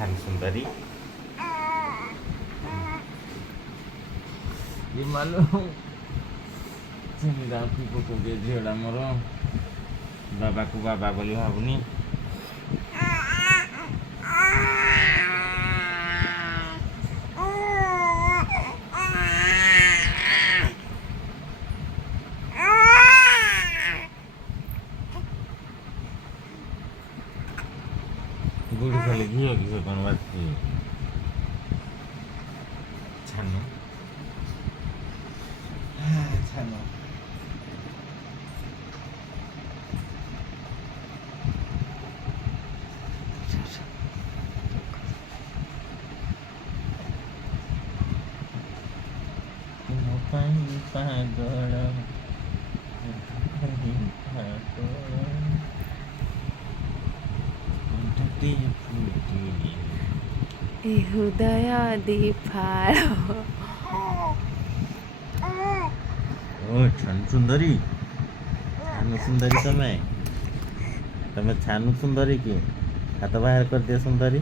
छान सुंदरी ये मालूम राउती पकाउदिए झिଅଟା ମୋର ବାବାକୁ ବାବା ବୋଲି ଭାବୁନି बुढ़ी खाली घिଅ घିଅ କ'ଣ ବାଛି ଛାନୁ ଛାନୁ ମୋ ପାଇଁ ପାଗଳ ଏ ହୃଦୟ ଦୀପାଳ ओ छानु सुंदरी तमें छानु सुंदरी की हाथ बाहर कर दिया सुंदरी